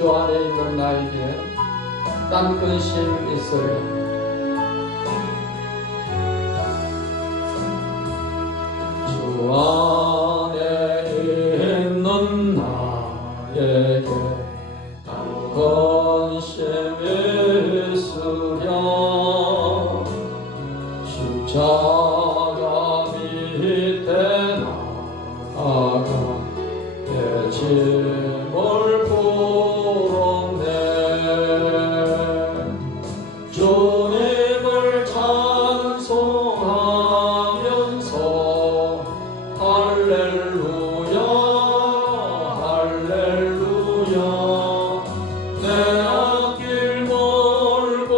주 안에 있는 나에게 딴 근심 있어요. 주 안에 있는 나에게 딴 근심 있으랴. 십자가 밑에 나아가 내 짐을 풀었네. 주님을 찬송하면서 할렐루야 할렐루야. 내 앞길 멀고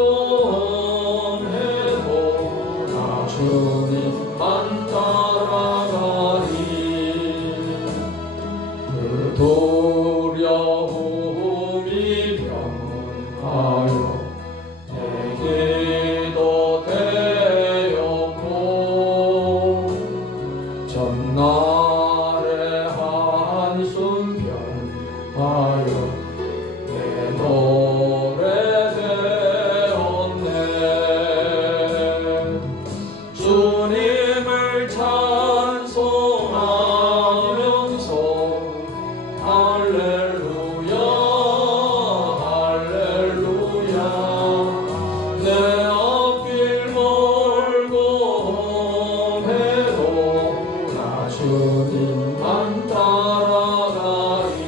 험해도 나 주님만 따라가리. 그 두려움이 변하여 내 기도 되었고 전날의 한숨 변하여 내 노래 되었네. 주님을 찬송하면서 할렐루야 할렐루야. 내 앞길 멀고 험해도 나 주님만 따라가리.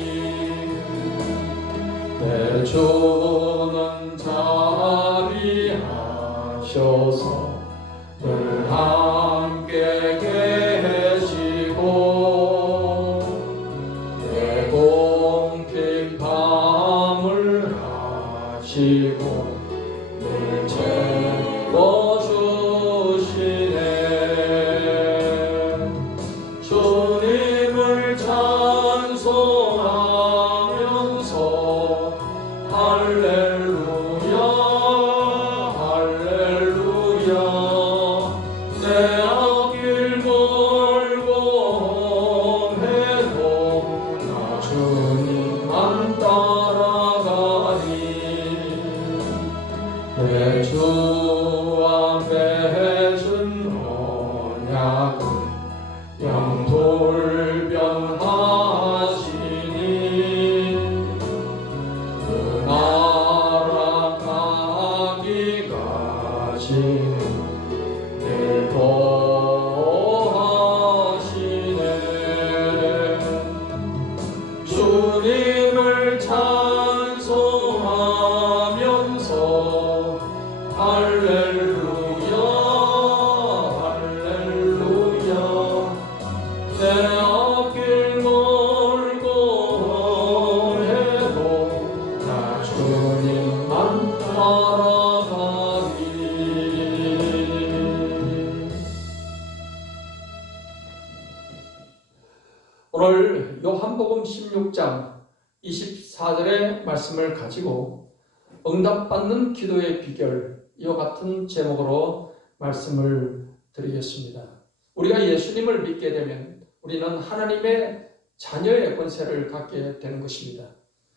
내 주는 자비하셔서 늘 함께 계시고 내 공핍함을 하시고 늘 채워주시네. 주님을 찬송하면서 할렐루야 할렐루야. 내 앞길 멀고 험해도 나 주님만 따라가리. 내 주 앞에 준 언약은 영돌변하시니 그 나라 가기까지는 늘 보호하시네. 주님을 찬송하면서 할렐루야 할렐루야. 내 앞길 멀고 험해도 나 주님만 따라가리. 오늘 요한복음 16장 24절의 말씀을 가지고 응답받는 기도의 비결, 이와 같은 제목으로 말씀을 드리겠습니다. 우리가 예수님을 믿게 되면 우리는 하나님의 자녀의 권세를 갖게 되는 것입니다.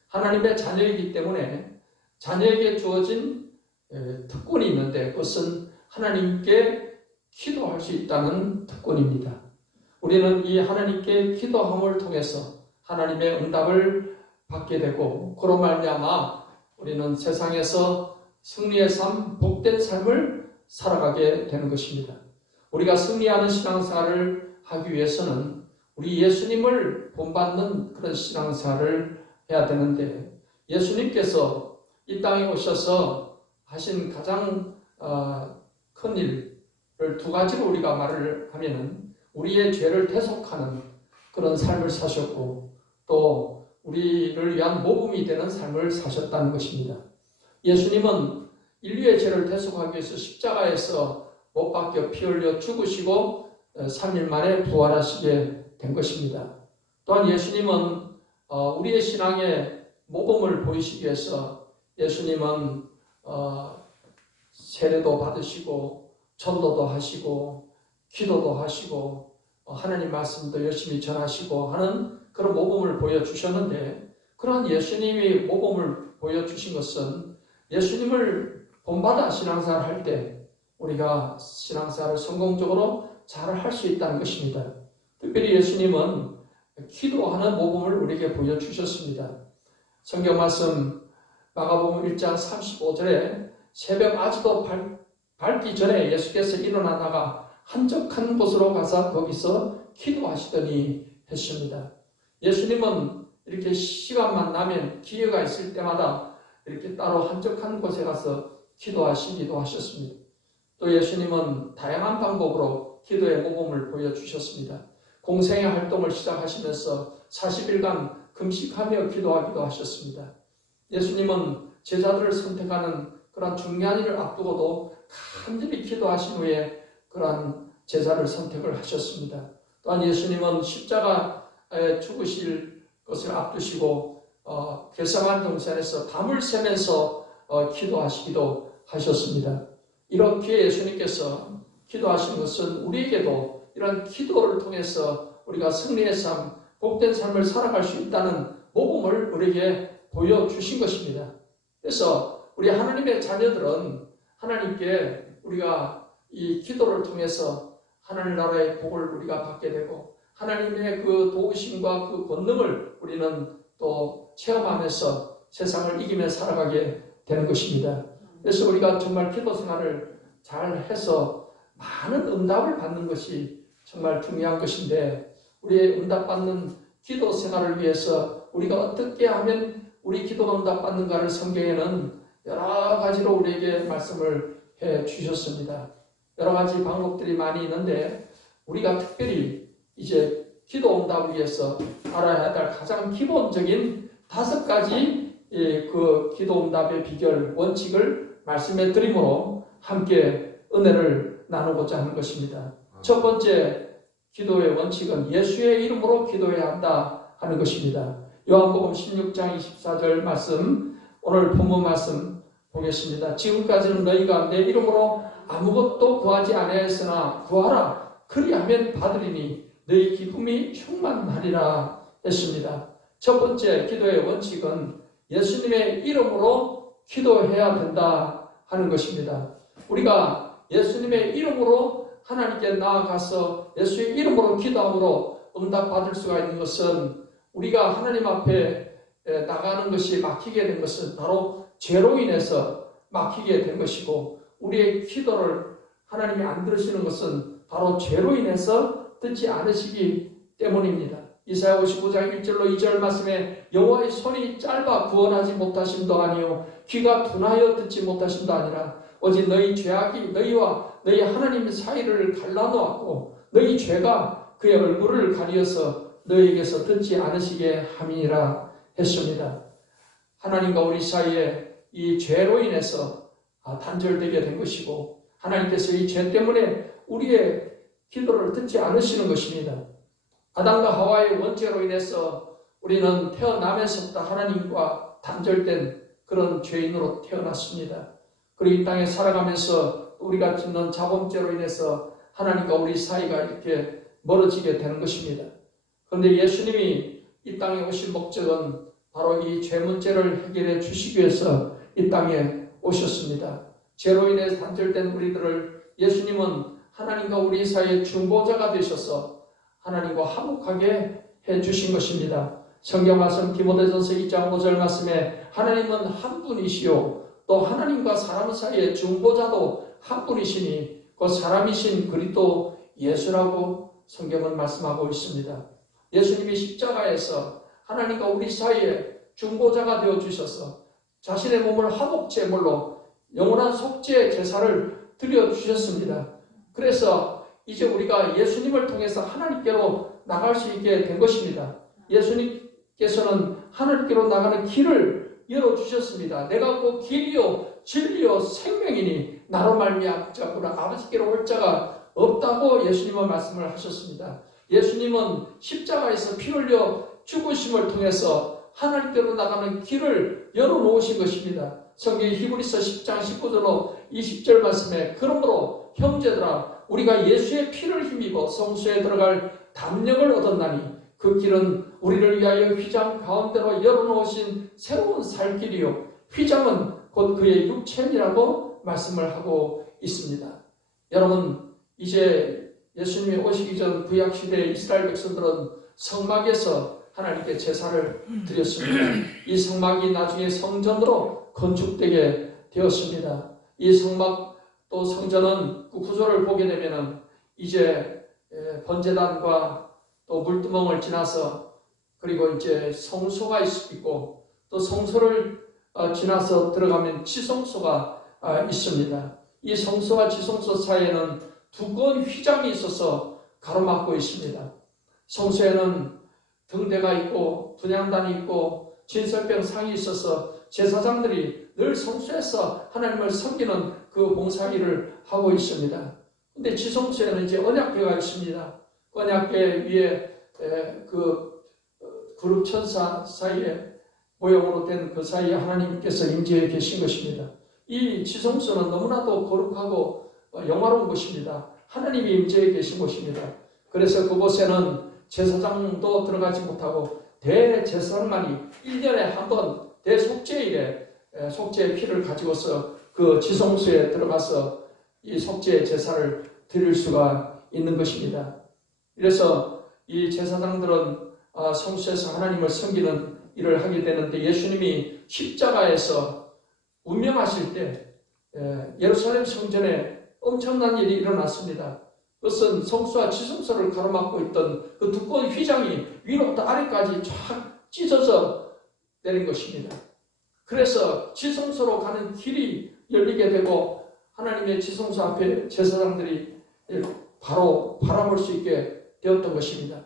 하나님의 자녀이기 때문에 자녀에게 주어진 특권이 있는데 그것은 하나님께 기도할 수 있다는 특권입니다. 우리는 이 하나님께 기도함을 통해서 하나님의 응답을 받게 되고 그로 말미암아 우리는 세상에서 승리의 삶, 복된 삶을 살아가게 되는 것입니다. 우리가 승리하는 신앙생활을 하기 위해서는 우리 예수님을 본받는 그런 신앙생활을 해야 되는데 예수님께서 이 땅에 오셔서 하신 가장 큰 일을 두 가지로 우리가 말을 하면은 우리의 죄를 대속하는 그런 삶을 사셨고 또 우리를 위한 모범이 되는 삶을 사셨다는 것입니다. 예수님은 인류의 죄를 대속하기 위해서 십자가에서 못 박혀 피 흘려 죽으시고 3일 만에 부활하시게 된 것입니다. 또한 예수님은 우리의 신앙의 모범을 보이시기 위해서 예수님은 세례도 받으시고 전도도 하시고 기도도 하시고 하나님 말씀도 열심히 전하시고 하는 그런 모범을 보여주셨는데 그러한 예수님이 모범을 보여주신 것은 예수님을 본받아 신앙생활을 할 때 우리가 신앙생활을 성공적으로 잘 할 수 있다는 것입니다. 특별히 예수님은 기도하는 모범을 우리에게 보여주셨습니다. 성경 말씀 마가복음 1장 35절에 새벽 아직도 밝기 전에 예수께서 일어나다가 한적한 곳으로 가서 거기서 기도하시더니 했습니다. 예수님은 이렇게 시간만 나면 기회가 있을 때마다 이렇게 따로 한적한 곳에 가서 기도하시기도 하셨습니다. 또 예수님은 다양한 방법으로 기도의 모범을 보여주셨습니다. 공생의 활동을 시작하시면서 40일간 금식하며 기도하기도 하셨습니다. 예수님은 제자들을 선택하는 그런 중요한 일을 앞두고도 간절히 기도하신 후에 그러한 제자를 선택을 하셨습니다. 또한 예수님은 십자가에 죽으실 것을 앞두시고 겟세마네 동산에서 밤을 새면서 기도하시기도 하셨습니다. 이렇게 예수님께서 기도하신 것은 우리에게도 이런 기도를 통해서 우리가 승리의 삶, 복된 삶을 살아갈 수 있다는 모범을 우리에게 보여주신 것입니다. 그래서 우리 하나님의 자녀들은 하나님께 우리가 이 기도를 통해서 하나님 나라의 복을 우리가 받게 되고 하나님의 그 도우심과 그 권능을 우리는 또 체험하면서 세상을 이기며 살아가게 되는 것입니다. 그래서 우리가 정말 기도 생활을 잘 해서 많은 응답을 받는 것이 정말 중요한 것인데 우리의 응답받는 기도 생활을 위해서 우리가 어떻게 하면 우리 기도가 응답받는가를 성경에는 여러 가지로 우리에게 말씀을 해 주셨습니다. 여러 가지 방법들이 많이 있는데 우리가 특별히 이제 기도 응답을 위해서 알아야 할 가장 기본적인 5가지 그 기도 응답의 비결, 원칙을 말씀해 드림으로 함께 은혜를 나누고자 하는 것입니다. 첫 번째 기도의 원칙은 예수의 이름으로 기도해야 한다 하는 것입니다. 요한복음 16장 24절 말씀, 오늘 본문 말씀 보겠습니다. 지금까지는 너희가 내 이름으로 아무것도 구하지 아니하였으나 구하라 그리하면 받으리니 너희 기쁨이 충만하리라 했습니다. 첫 번째 기도의 원칙은 예수님의 이름으로 기도해야 된다 하는 것입니다. 우리가 예수님의 이름으로 하나님께 나아가서 예수의 이름으로 기도함으로 응답받을 수가 있는 것은 우리가 하나님 앞에 나가는 것이 막히게 된 것은 바로 죄로 인해서 막히게 된 것이고 우리의 기도를 하나님이 안 들으시는 것은 바로 죄로 인해서 듣지 않으시기 때문입니다. 이사야 55장 1절로 2절 말씀에 여호와의 손이 짧아 구원하지 못하심도 아니요 귀가 둔하여 듣지 못하심도 아니라 오직 너희 죄악이 너희와 너희 하나님 사이를 갈라놓았고 너희 죄가 그의 얼굴을 가리어서 너희에게서 듣지 않으시게 함이니라 했습니다. 하나님과 우리 사이에 이 죄로 인해서 단절되게 된 것이고 하나님께서 이 죄 때문에 우리의 기도를 듣지 않으시는 것입니다. 아담과 하와의 원죄로 인해서 우리는 태어나면서부터 하나님과 단절된 그런 죄인으로 태어났습니다. 그리고 이 땅에 살아가면서 우리가 짓는 자범죄로 인해서 하나님과 우리 사이가 이렇게 멀어지게 되는 것입니다. 그런데 예수님이 이 땅에 오신 목적은 바로 이 죄 문제를 해결해 주시기 위해서 이 땅에 오셨습니다. 죄로 인해 단절된 우리들을 예수님은 하나님과 우리 사이의 중보자가 되셔서 하나님과 화목하게 해주신 것입니다. 성경 말씀 디모데전서 2장 5절 말씀에 하나님은 한 분이시요 또 하나님과 사람 사이의 중보자도 한 분이시니 그 사람이신 그리스도 예수라고 성경은 말씀하고 있습니다. 예수님이 십자가에서 하나님과 우리 사이에 중보자가 되어주셔서 자신의 몸을 화목제물로 영원한 속죄 제사를 드려주셨습니다. 그래서 이제 우리가 예수님을 통해서 하나님께로 나갈 수 있게 된 것입니다. 예수님께서는 하나님께로 나가는 길을 열어주셨습니다. 내가 그 길이요 진리요 생명이니 나로 말미암아 아버지께로 올 자가 없다고 예수님은 말씀을 하셨습니다. 예수님은 십자가에서 피 흘려 죽으심을 통해서 하나님께로 나가는 길을 열어놓으신 것입니다. 성경 히브리서 10장 19절로 20절 말씀에 그러므로 형제들아 우리가 예수의 피를 힘입어 성소에 들어갈 담력을 얻었나니 그 길은 우리를 위하여 휘장 가운데로 열어놓으신 새로운 살 길이요. 휘장은 곧 그의 육체이라고 말씀을 하고 있습니다. 여러분, 이제 예수님이 오시기 전 구약시대의 이스라엘 백성들은 성막에서 하나님께 제사를 드렸습니다. 이 성막이 나중에 성전으로 건축되게 되었습니다. 이 성막 또 성전은 그 구조를 보게 되면 이제 번제단과 또 물두멍을 지나서 그리고 이제 성소가 있고 또 성소를 지나서 들어가면 지성소가 있습니다. 이 성소와 지성소 사이에는 두꺼운 휘장이 있어서 가로막고 있습니다. 성소에는 등대가 있고 분향단이 있고 진설병 상이 있어서 제사장들이 늘 성소에서 하나님을 섬기는 그 봉사일을 하고 있습니다. 근데 지성소에는 이제 언약궤가 있습니다. 언약궤 위에 그 그룹 천사 사이에 모형으로 된 그 사이에 하나님께서 임재해 계신 것입니다. 이 지성소는 너무나도 거룩하고 영화로운 곳입니다. 하나님이 임재해 계신 곳입니다. 그래서 그곳에는 제사장도 들어가지 못하고 대제사장만이 1년에 한 번 대속죄일에 속죄의 피를 가지고서 그 지성소에 들어가서 이 속죄의 제사를 드릴 수가 있는 것입니다. 그래서 이 제사장들은 성소에서 하나님을 섬기는 일을 하게 되는데 예수님이 십자가에서 운명하실 때 예루살렘 성전에 엄청난 일이 일어났습니다. 그것은 성소와 지성소를 가로막고 있던 그 두꺼운 휘장이 위로부터 아래까지 쫙 찢어져 내린 것입니다. 그래서 지성소로 가는 길이 열리게 되고 하나님의 지성소 앞에 제사장들이 바로 바라볼 수 있게 되었던 것입니다.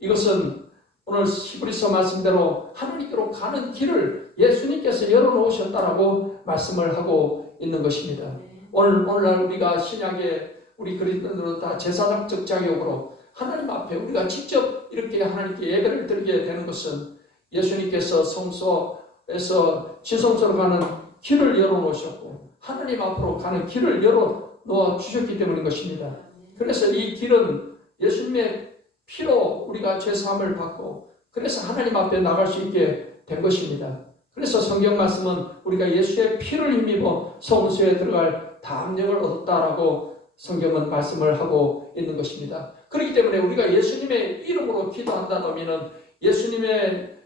이것은 오늘 히브리서 말씀대로 하나님께로 가는 길을 예수님께서 열어놓으셨다라고 말씀을 하고 있는 것입니다. 오늘날 우리가 신약에 우리 그리스도인들은 다 제사장적 자격으로 하나님 앞에 우리가 직접 이렇게 하나님께 예배를 드리게 되는 것은 예수님께서 성소에서 지성소로 가는 길을 열어놓으셨고 하나님 앞으로 가는 길을 열어놓아 주셨기 때문인 것입니다. 그래서 이 길은 예수님의 피로 우리가 죄사함을 받고 그래서 하나님 앞에 나갈 수 있게 된 것입니다. 그래서 성경 말씀은 우리가 예수의 피를 힘입어 성소에 들어갈 담력을 얻었다라고 성경은 말씀을 하고 있는 것입니다. 그렇기 때문에 우리가 예수님의 이름으로 기도한다 하면 예수님의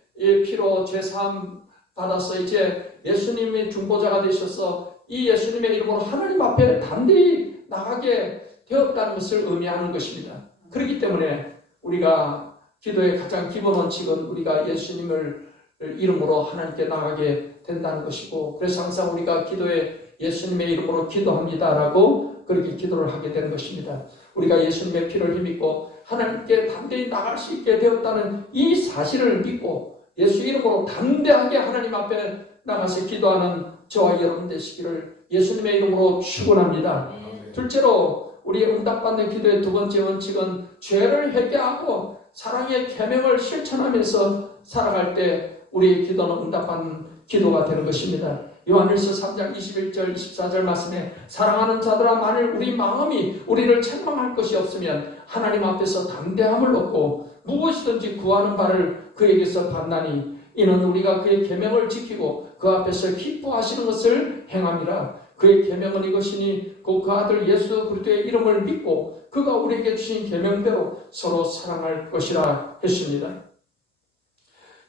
피로 죄사함 받아서 이제 예수님의 중보자가 되셔서 이 예수님의 이름으로 하나님 앞에 담대히 나가게 되었다는 것을 의미하는 것입니다. 그렇기 때문에 우리가 기도의 가장 기본 원칙은 우리가 예수님을 이름으로 하나님께 나가게 된다는 것이고 그래서 항상 우리가 기도에 예수님의 이름으로 기도합니다라고 그렇게 기도를 하게 되는 것입니다. 우리가 예수님의 피를 힘입고 하나님께 담대히 나갈 수 있게 되었다는 이 사실을 믿고 예수 이름으로 담대하게 하나님 앞에 나가서 기도하는 저와 여러분 되시기를 예수님의 이름으로 축원합니다. 둘째로 우리의 응답받는 기도의 두 번째 원칙은 죄를 회개하고 사랑의 계명을 실천하면서 살아갈 때 우리의 기도는 응답받는 기도가 되는 것입니다. 요한일서 3장 21절 24절 말씀에 사랑하는 자들아 만일 우리 마음이 우리를 책망할 것이 없으면 하나님 앞에서 담대함을 얻고 무엇이든지 구하는 바를 그에게서 받나니 이는 우리가 그의 계명을 지키고 그 앞에서 기뻐하시는 것을 행함이라. 그의 계명은 이것이니 곧 그 아들 예수 그리스도의 이름을 믿고 그가 우리에게 주신 계명대로 서로 사랑할 것이라 했습니다.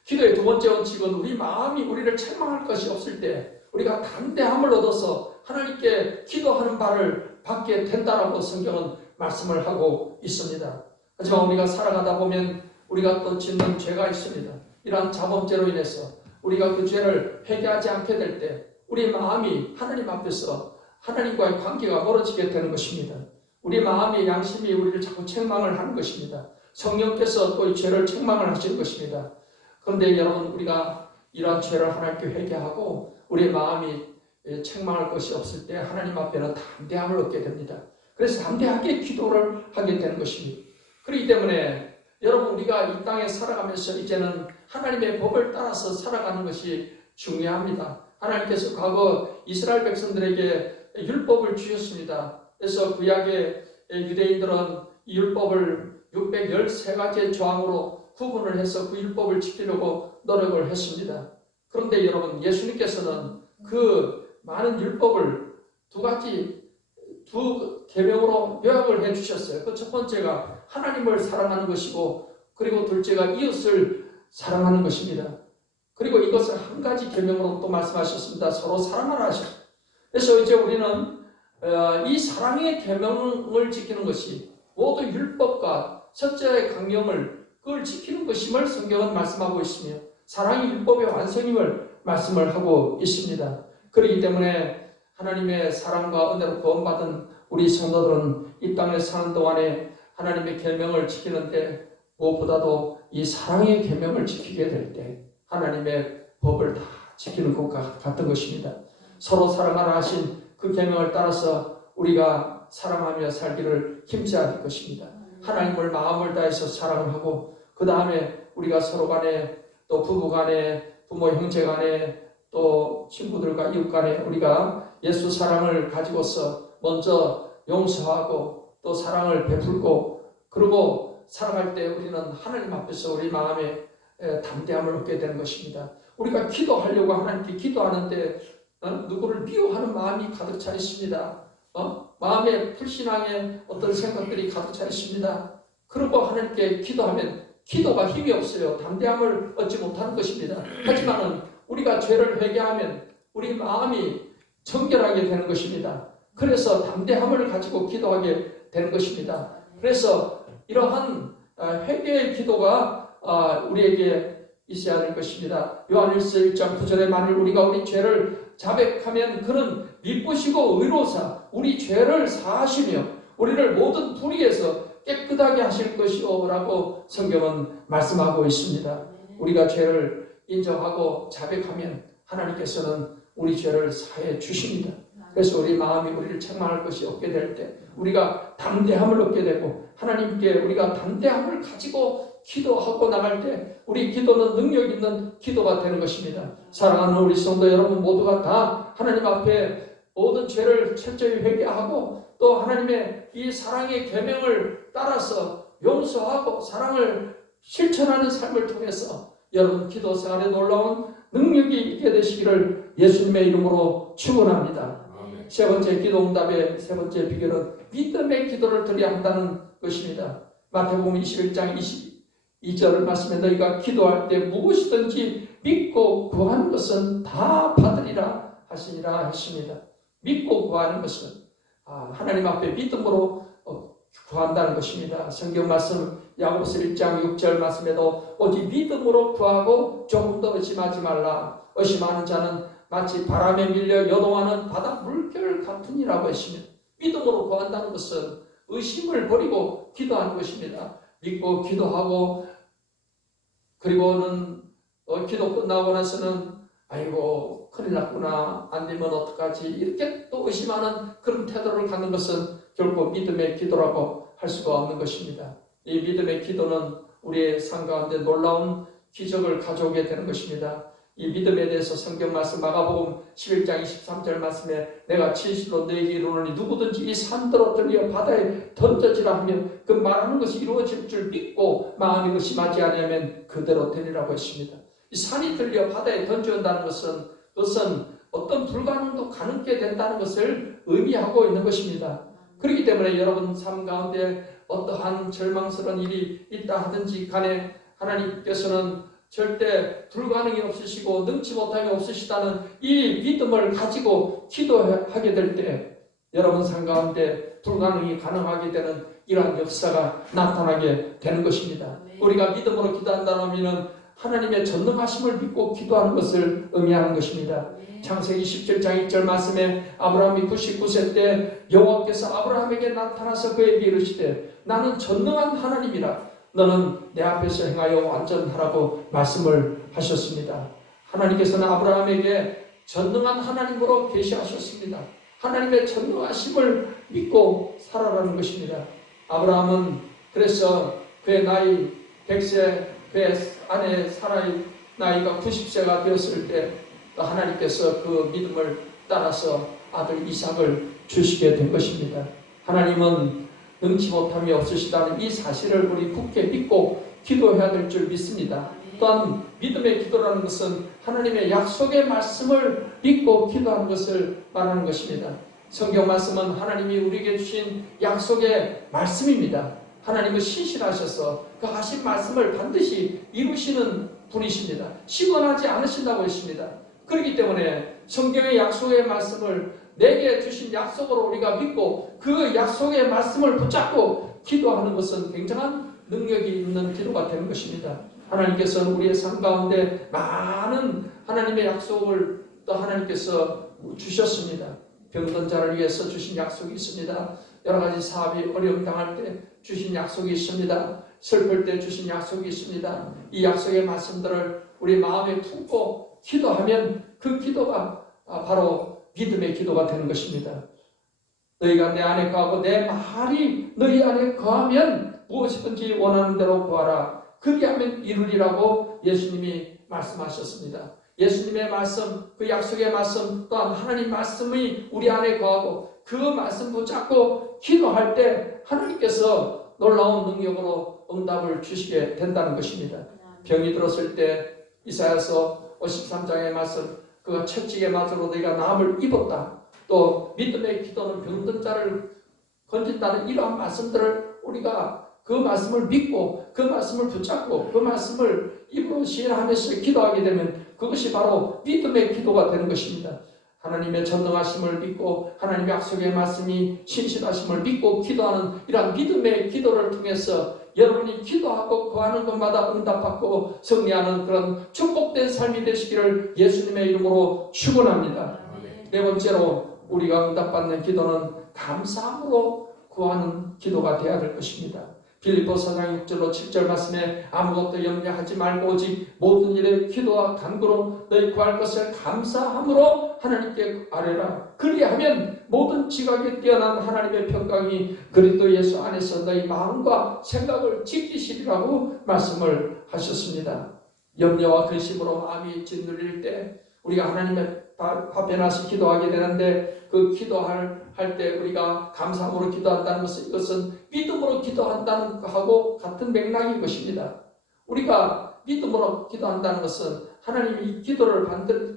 기도의 두 번째 원칙은 우리 마음이 우리를 책망할 것이 없을 때 우리가 담대함을 얻어서 하나님께 기도하는 바를 받게 된다라고 성경은 말씀을 하고 있습니다. 하지만 우리가 살아가다 보면 우리가 또 짓는 죄가 있습니다. 이러한 자범죄로 인해서 우리가 그 죄를 회개하지 않게 될 때 우리 마음이 하나님 앞에서 하나님과의 관계가 멀어지게 되는 것입니다. 우리 마음의 양심이 우리를 자꾸 책망을 하는 것입니다. 성령께서 또 이 죄를 책망을 하시는 것입니다. 그런데 여러분 우리가 이러한 죄를 하나님께 회개하고 우리의 마음이 책망할 것이 없을 때 하나님 앞에는 담대함을 얻게 됩니다. 그래서 담대하게 기도를 하게 되는 것입니다. 그렇기 때문에 여러분 우리가 이 땅에 살아가면서 이제는 하나님의 법을 따라서 살아가는 것이 중요합니다. 하나님께서 과거 이스라엘 백성들에게 율법을 주셨습니다. 그래서 구약의 유대인들은 이 율법을 613가지의 조항으로 구분을 해서 그 율법을 지키려고 노력을 했습니다. 그런데 여러분, 예수님께서는 그 많은 율법을 두 계명으로 요약을 해주셨어요. 그 첫 번째가 하나님을 사랑하는 것이고, 그리고 둘째가 이웃을 사랑하는 것입니다. 그리고 이것을 한 가지 계명으로 또 말씀하셨습니다. 서로 사랑하라 하셨습니다. 그래서 이제 우리는 이 사랑의 계명을 지키는 것이 모두 율법과 첫째 강령을 그걸 지키는 것임을 성경은 말씀하고 있으며, 사랑이 율법의 완성임을 말씀을 하고 있습니다. 그렇기 때문에 하나님의 사랑과 은혜로 구원받은 우리 성도들은 이 땅에 사는 동안에 하나님의 계명을 지키는데, 무엇보다도 이 사랑의 계명을 지키게 될 때 하나님의 법을 다 지키는 것과 같은 것입니다. 서로 사랑하라 하신 그 계명을 따라서 우리가 사랑하며 살기를 힘써야 할 것입니다. 하나님을 마음을 다해서 사랑을 하고, 그 다음에 우리가 서로 간에, 또 부부 간에, 부모 형제 간에, 또 친구들과 이웃 간에 우리가 예수 사랑을 가지고서 먼저 용서하고 또 사랑을 베풀고, 그리고 살아갈 때 우리는 하나님 앞에서 우리 마음에 담대함을 얻게 되는 것입니다. 우리가 기도하려고 하나님께 기도하는데 누구를 미워하는 마음이 가득 차 있습니다. 마음에 불신앙의 어떤 생각들이 가득 차 있습니다. 그러고 하나님께 기도하면 기도가 힘이 없어요. 담대함을 얻지 못하는 것입니다. 하지만 우리가 죄를 회개하면 우리 마음이 정결하게 되는 것입니다. 그래서 담대함을 가지고 기도하게 되는 것입니다. 그래서 이러한 회개의 기도가 우리에게 있어야 될 것입니다. 요한일서 1장 9절에 만일 우리가 우리 죄를 자백하면 그는 미쁘시고 의로사 우리 죄를 사하시며 우리를 모든 불의에서 깨끗하게 하실 것이오 라고 성경은 말씀하고 있습니다. 우리가 죄를 인정하고 자백하면 하나님께서는 우리 죄를 사해 주십니다. 그래서 우리 마음이 우리를 책망할 것이 없게 될 때 우리가 담대함을 얻게 되고, 하나님께 우리가 담대함을 가지고 기도하고 나갈 때 우리 기도는 능력 있는 기도가 되는 것입니다. 사랑하는 우리 성도 여러분 모두가 다 하나님 앞에 모든 죄를 철저히 회개하고, 또 하나님의 이 사랑의 계명을 따라서 용서하고 사랑을 실천하는 삶을 통해서 여러분 기도 생활에 놀라운 능력이 있게 되시기를 예수님의 이름으로 축원합니다. 세 번째 기도 응답의 세 번째 비결은 믿음의 기도를 드려야 한다는 것입니다. 마태복음 21장 22절 말씀에 너희가 기도할 때 무엇이든지 믿고 구하는 것은 다 받으리라 하시니라 했습니다. 믿고 구하는 것은 하나님 앞에 믿음으로 구한다는 것입니다. 성경 말씀 야고보서 1장 6절 말씀에도 오직 믿음으로 구하고 조금 더 의심하지 말라. 의심하는 자는 마치 바람에 밀려 요동하는 바다 물결 같으니라고 했습니다. 믿음으로 구한다는 것은 의심을 버리고 기도하는 것입니다. 믿고 기도하고, 그리고는 기도 끝나고 나서는 아이고 큰일 났구나, 안 되면 어떡하지, 이렇게 또 의심하는 그런 태도를 갖는 것은 결코 믿음의 기도라고 할 수가 없는 것입니다. 이 믿음의 기도는 우리의 삶 가운데 놀라운 기적을 가져오게 되는 것입니다. 이 믿음에 대해서 성경 말씀 마가복음 11장 23절 말씀에 내가 진실로 너에게 이르노니 누구든지 이 산더러 들려 바다에 던져지라 하면 그 말하는 것이 이루어질 줄 믿고 마음이 의심하지 아니하면 그대로 되리라고 했습니다. 이 산이 들려 바다에 던져온다는 것은 그것은 어떤 불가능도 가능하게 된다는 것을 의미하고 있는 것입니다. 그렇기 때문에 여러분 삶 가운데 어떠한 절망스러운 일이 있다 하든지 간에 하나님께서는 절대 불가능이 없으시고 능치 못함이 없으시다는 이 믿음을 가지고 기도하게 될 때 여러분 삶 가운데 불가능이 가능하게 되는 이러한 역사가 나타나게 되는 것입니다. 우리가 믿음으로 기도한다면 하나님의 전능하심을 믿고 기도하는 것을 의미하는 것입니다. 창세기 17장 1절 말씀에 아브라함이 99세 때 여호와께서 아브라함에게 나타나서 그에게 이르시되 나는 전능한 하나님이라 너는 내 앞에서 행하여 완전하라고 말씀을 하셨습니다. 하나님께서는 아브라함에게 전능한 하나님으로 계시하셨습니다. 하나님의 전능하심을 믿고 살아가는 것입니다. 아브라함은 그래서 그의 나이 100세, 그의 아내 사라의 나이가 90세가 되었을 때 하나님께서 그 믿음을 따라서 아들 이삭을 주시게 된 것입니다. 하나님은 능치 못함이 없으시다는 이 사실을 우리 굳게 믿고 기도해야 될 줄 믿습니다. 또한 믿음의 기도라는 것은 하나님의 약속의 말씀을 믿고 기도하는 것을 말하는 것입니다. 성경 말씀은 하나님이 우리에게 주신 약속의 말씀입니다. 하나님은 신실하셔서 그 하신 말씀을 반드시 이루시는 분이십니다. 시건하지 않으신다고 했습니다. 그렇기 때문에 성경의 약속의 말씀을 내게 주신 약속으로 우리가 믿고 그 약속의 말씀을 붙잡고 기도하는 것은 굉장한 능력이 있는 기도가 되는 것입니다. 하나님께서는 우리의 삶 가운데 많은 하나님의 약속을 또 하나님께서 주셨습니다. 병든 자를 위해서 주신 약속이 있습니다. 여러 가지 사업이 어려움 당할 때 주신 약속이 있습니다. 슬플 때 주신 약속이 있습니다. 이 약속의 말씀들을 우리 마음에 품고 기도하면 그 기도가 바로 믿음의 기도가 되는 것입니다. 너희가 내 안에 거하고 내 말이 너희 안에 거하면 무엇이든지 원하는 대로 구하라. 그리하면 이루리라고 예수님이 말씀하셨습니다. 예수님의 말씀, 그 약속의 말씀, 또한 하나님 말씀이 우리 안에 거하고 그 말씀 붙잡고 기도할 때 하나님께서 놀라운 능력으로 응답을 주시게 된다는 것입니다. 병이 들었을 때 이사야서 53장의 말씀, 그가 채찍에 맞으로 너희가 나음을 입었다. 또 믿음의 기도는 병든 자를 건진다는 이러한 말씀들을 우리가 그 말씀을 믿고 그 말씀을 붙잡고 그 말씀을 입으로 시인하면서 기도하게 되면 그것이 바로 믿음의 기도가 되는 것입니다. 하나님의 전능하심을 믿고 하나님의 약속의 말씀이 신실하심을 믿고 기도하는 이러한 믿음의 기도를 통해서 여러분이 기도하고 구하는 것마다 응답받고 승리하는 그런 축복된 삶이 되시기를 예수님의 이름으로 축원합니다. 네 번째로 우리가 응답받는 기도는 감사함으로 구하는 기도가 되어야 될 것입니다. 빌립보서 4장 6절로 7절 말씀에 아무것도 염려하지 말고 오직 모든 일에 기도와 간구로 너희 구할 것을 감사함으로 하나님께 아뢰라. 그리하면 모든 지각에 뛰어난 하나님의 평강이 그리스도 예수 안에서 너희 마음과 생각을 지키시리라고 말씀을 하셨습니다. 염려와 근심으로 마음이 짓눌릴 때 우리가 하나님의 앞에 나서 기도하게 되는데 그 기도할 때 우리가 감사함으로 기도한다는 것은 이것은 믿음으로 기도한다는 것하고 같은 맥락인 것입니다. 우리가 믿음으로 기도한다는 것은 하나님이 이 기도를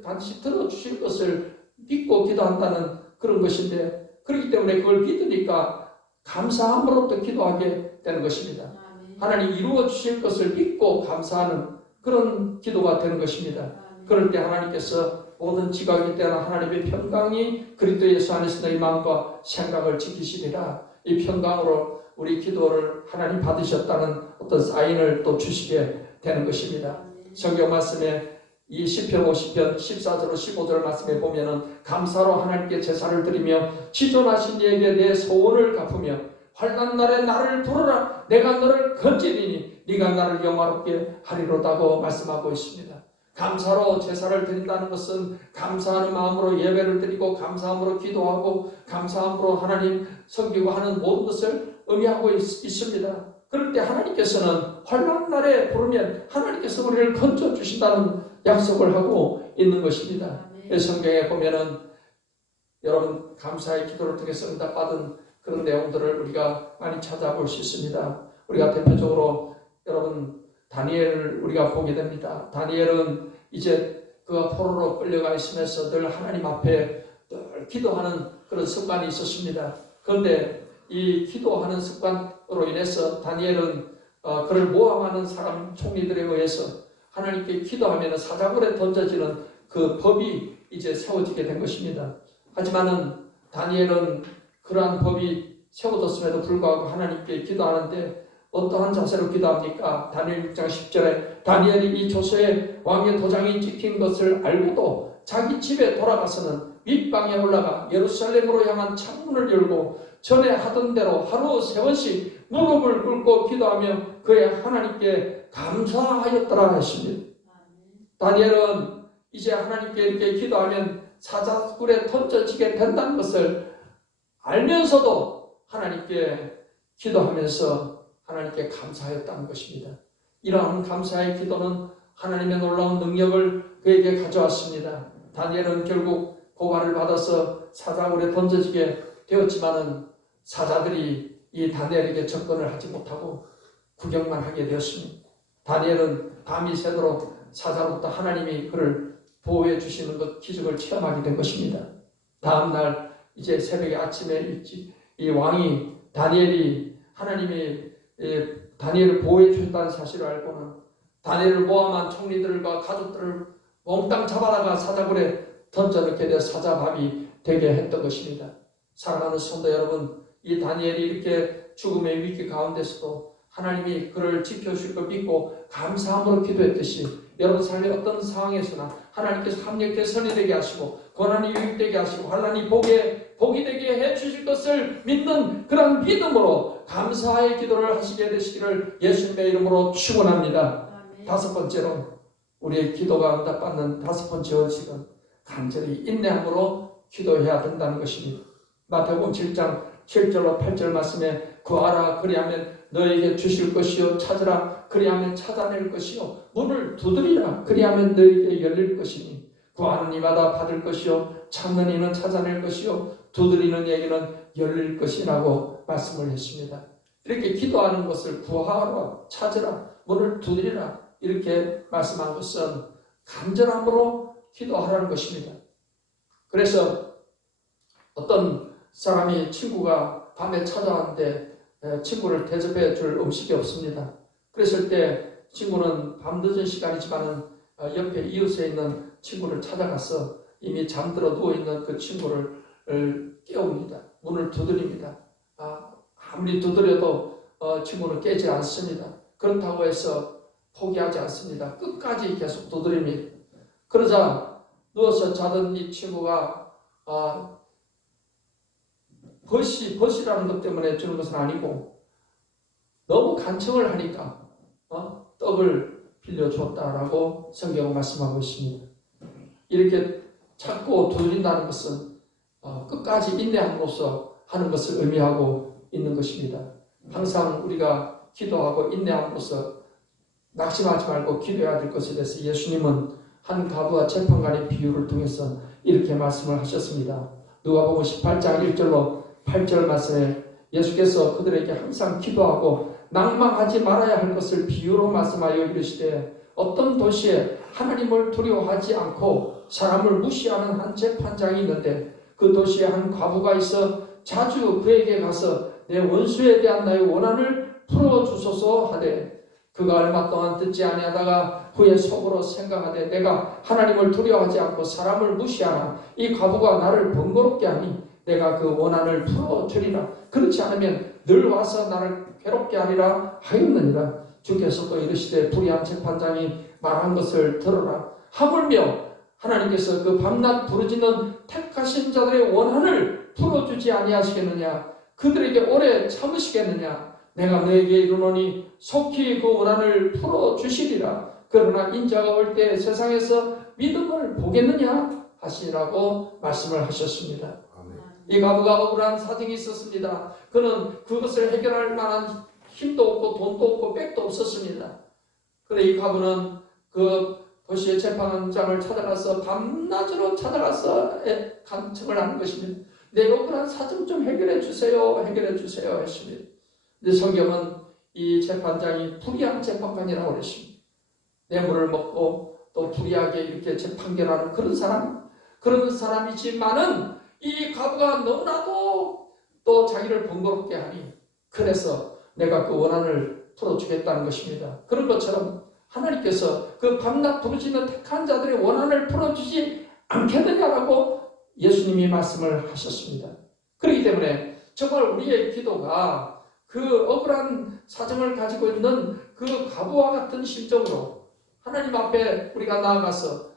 반드시 들어주실 것을 믿고 기도한다는 그런 것인데 그렇기 때문에 그걸 믿으니까 감사함으로 또 기도하게 되는 것입니다. 하나님 이루어 주실 것을 믿고 감사하는 그런 기도가 되는 것입니다. 그럴 때 하나님께서 모든 지각에 대한 하나님의 평강이 그리스도 예수 안에서 너희 마음과 생각을 지키시리라. 이 평강으로 우리 기도를 하나님 받으셨다는 어떤 사인을 또 주시게 되는 것입니다. 성경 말씀에 이 시편 50편 14절 15절 말씀에 보면은 감사로 하나님께 제사를 드리며 지존하신 이에게 내 소원을 갚으며 환난 날에 나를 부르라 내가 너를 건지리니 네가 나를 영화롭게 하리로다고 말씀하고 있습니다. 감사로 제사를 드린다는 것은 감사하는 마음으로 예배를 드리고 감사함으로 기도하고 감사함으로 하나님 섬기고 하는 모든 것을 의미하고 있습니다. 그럴 때 하나님께서는 환난 날에 부르면 하나님께서 우리를 건져주신다는 약속을 하고 있는 것입니다. 성경에 보면은 여러분 감사의 기도를 통해서 응답받은 그런 내용들을 우리가 많이 찾아볼 수 있습니다. 우리가 대표적으로 여러분 다니엘을 우리가 보게 됩니다. 다니엘은 이제 그가 포로로 끌려가 있으면서 늘 하나님 앞에 늘 기도하는 그런 습관이 있었습니다. 그런데 이 기도하는 습관으로 인해서 다니엘은 그를 모함하는 사람 총리들에 의해서 하나님께 기도하면 사자굴에 던져지는 그 법이 이제 세워지게 된 것입니다. 하지만은 다니엘은 그러한 법이 세워졌음에도 불구하고 하나님께 기도하는데 어떠한 자세로 기도합니까? 다니엘 6장 10절에 다니엘이 이 조서에 왕의 도장이 찍힌 것을 알고도 자기 집에 돌아가서는 윗방에 올라가 예루살렘으로 향한 창문을 열고 전에 하던 대로 하루 3번씩 무릎을 꿇고 기도하며 그의 하나님께 감사하였더라 하십니다. 다니엘은 이제 하나님께 이렇게 기도하면 사자굴에 던져지게 된다는 것을 알면서도 하나님께 기도하면서 하나님께 감사하였다는 것입니다. 이러한 감사의 기도는 하나님의 놀라운 능력을 그에게 가져왔습니다. 다니엘은 결국 고발을 받아서 사자굴에 던져지게 되었지만은 사자들이 이 다니엘에게 접근을 하지 못하고 구경만 하게 되었습니다. 다니엘은 밤이 새도록 사자로부터 하나님이 그를 보호해 주시는 것, 기적을 체험하게 된 것입니다. 다음날 이제 새벽에 아침에 일찍 이 왕이 다니엘이 하나님이 다니엘을 보호해 주셨다는 사실을 알고는 다니엘을 모함한 총리들과 가족들을 몽땅 잡아다가 사자굴에 던져넣게 되어 사자밥이 되게 했던 것입니다. 사랑하는 성도 여러분, 이 다니엘이 이렇게 죽음의 위기 가운데서도 하나님이 그를 지켜주실 걸 믿고 감사함으로 기도했듯이 여러분 삶의 어떤 상황에서나 하나님께서 합력해 선이 되게 하시고 고난이 유익되게 하시고 환난이 복이 되게 해주실 것을 믿는 그런 믿음으로 감사의 기도를 하시게 되시기를 예수님의 이름으로 축원합니다. 다섯 번째로 우리의 기도가 응답받는 다섯 번째 원칙은 간절히 인내함으로 기도해야 된다는 것입니다. 마태복음 7장 7절로 8절 말씀에 구하라 그리하면 너에게 주실 것이요 찾으라 그리하면 찾아낼 것이요 문을 두드리라 그리하면 너에게 열릴 것이니 구하는 이마다 받을 것이요 찾는 이는 찾아낼 것이요 두드리는 이에게는 열릴 것이라고 말씀을 했습니다. 이렇게 기도하는 것을 구하라 찾으라 문을 두드리라 이렇게 말씀한 것은 간절함으로 기도하라는 것입니다. 그래서 어떤 사람이 친구가 밤에 찾아왔는데 친구를 대접해 줄 음식이 없습니다. 그랬을 때 친구는 밤늦은 시간이지만 옆에 이웃에 있는 친구를 찾아가서 이미 잠들어 누워있는 그 친구를 깨웁니다. 문을 두드립니다. 아무리 두드려도 친구는 깨지 않습니다. 그렇다고 해서 포기하지 않습니다. 끝까지 계속 두드립니다. 그러자 누워서 자던 이 친구가 벗이라는 것 때문에 주는 것은 아니고 너무 간청을 하니까 떡을 빌려줬다라고 성경은 말씀하고 있습니다. 이렇게 찾고 두드린다는 것은 끝까지 인내함으로써 하는 것을 의미하고 있는 것입니다. 항상 우리가 기도하고 인내함으로써 낙심하지 말고 기도해야 될 것에 대해서 예수님은 한 가부와 재판관의 비유를 통해서 이렇게 말씀을 하셨습니다. 누가복음 18장 1절로 8절 말씀에 예수께서 그들에게 항상 기도하고 낭망하지 말아야 할 것을 비유로 말씀하여 이르시되 어떤 도시에 하나님을 두려워하지 않고 사람을 무시하는 한 재판장이 있는데 그 도시에 한 과부가 있어 자주 그에게 가서 내 원수에 대한 나의 원한을 풀어주소서 하되 그가 얼마 동안 듣지 아니하다가 후에 속으로 생각하되 내가 하나님을 두려워하지 않고 사람을 무시하나 이 과부가 나를 번거롭게 하니 내가 그 원한을 풀어주리라. 그렇지 않으면 늘 와서 나를 괴롭게 하리라 하였느니라. 주께서 또 이르시되 불의한 재판장이 말한 것을 들어라. 하물며 하나님께서 그 밤낮 부르짖는 택하신 자들의 원한을 풀어주지 아니하시겠느냐. 그들에게 오래 참으시겠느냐. 내가 너에게 이르노니 속히 그 원한을 풀어주시리라. 그러나 인자가 올 때 세상에서 믿음을 보겠느냐 하시라고 말씀을 하셨습니다. 이 과부가 억울한 사정이 있었습니다. 그는 그것을 해결할 만한 힘도 없고 돈도 없고 백도 없었습니다. 그런데 이 과부는 그 도시의 재판장을 찾아가서 밤낮으로 찾아가서 간청을 하는 것입니다. 내 억울한 사정 좀 해결해 주세요. 해결해 주세요 했습니다. 근데 성경은 이 재판장이 불의한 재판관이라고 그랬습니다. 뇌물을 먹고 또 불의하게 이렇게 재판결하는 그런 사람이지만은 이 과부가 너무나도 또 자기를 번거롭게 하니 그래서 내가 그 원한을 풀어주겠다는 것입니다. 그런 것처럼 하나님께서 그 밤낮 부르짖는 택한 자들의 원한을 풀어주지 않겠느냐라고 예수님이 말씀을 하셨습니다. 그렇기 때문에 정말 우리의 기도가 그 억울한 사정을 가지고 있는 그 과부와 같은 심정으로 하나님 앞에 우리가 나아가서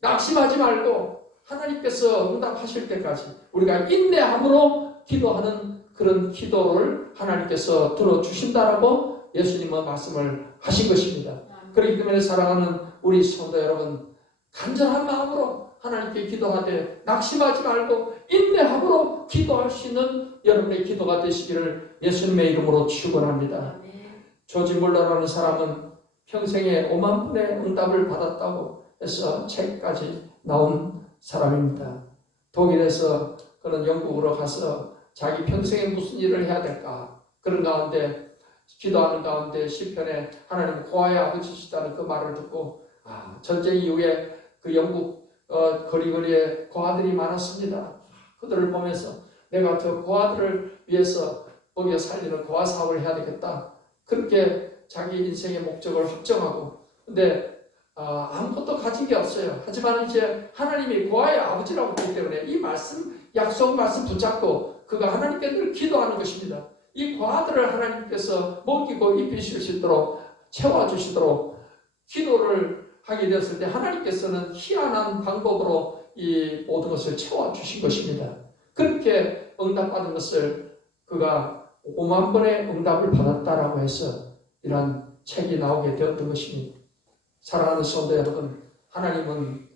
낙심하지 말고 하나님께서 응답하실 때까지 우리가 인내함으로 기도하는 그런 기도를 하나님께서 들어주신다라고 예수님은 말씀을 하신 것입니다. 그렇기 때문에 사랑하는 우리 성도 여러분, 간절한 마음으로 하나님께 기도하되 낙심하지 말고 인내함으로 기도할 수 있는 여러분의 기도가 되시기를 예수님의 이름으로 축원합니다. 조지 물러라는 사람은 평생에 5만 분의 응답을 받았다고 해서 책까지 나온 사람입니다. 독일에서 그는 영국으로 가서 자기 평생에 무슨 일을 해야 될까 그런 가운데 기도하는 가운데 시편에 하나님 고아의 아버지시다는 그 말을 듣고 전쟁 이후에 그 영국 거리거리에 고아들이 많았습니다. 그들을 보면서 내가 저 고아들을 위해서 먹여 살리는 고아 사업을 해야 되겠다. 그렇게 자기 인생의 목적을 확정하고, 근데 아무것도 가진 게 없어요. 하지만 이제 하나님이 고아의 아버지라고 하기 때문에 이 말씀, 약속 말씀 붙잡고 그가 하나님께 늘 기도하는 것입니다. 이 고아들을 하나님께서 먹이고 입히실 수 있도록 채워주시도록 기도를 하게 되었을 때 하나님께서는 희한한 방법으로 이 모든 것을 채워주신 것입니다. 그렇게 응답받은 것을 그가 5만 번의 응답을 받았다라고 해서 이러한 책이 나오게 되었던 것입니다. 사랑하는 성도 여러분, 하나님은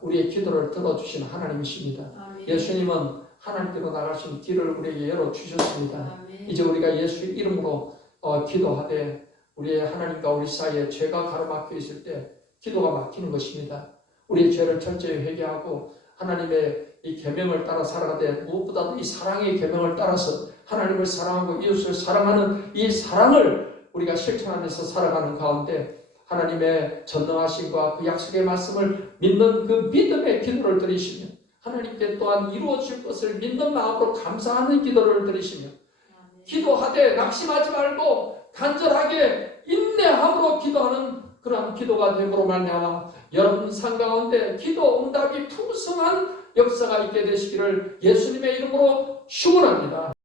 우리의 기도를 들어주시는 하나님이십니다. 아멘. 예수님은 하나님께로 나갈 수 있는 길을 우리에게 열어주셨습니다. 아멘. 이제 우리가 예수의 이름으로 기도하되 우리의 하나님과 우리 사이에 죄가 가로막혀 있을 때 기도가 막히는 것입니다. 우리의 죄를 철저히 회개하고 하나님의 이 계명을 따라 살아가되 무엇보다도 이 사랑의 계명을 따라서 하나님을 사랑하고 이웃을 사랑하는 이 사랑을 우리가 실천하면서 살아가는 가운데 하나님의 전능하심과 그 약속의 말씀을 믿는 그 믿음의 기도를 드리시며 하나님께 또한 이루어질 것을 믿는 마음으로 감사하는 기도를 드리시며 기도하되 낙심하지 말고 간절하게 인내함으로 기도하는 그러한 기도가 되므로 말미암아 여러분 삶 가운데 기도 응답이 풍성한 역사가 있게 되시기를 예수님의 이름으로 축원합니다.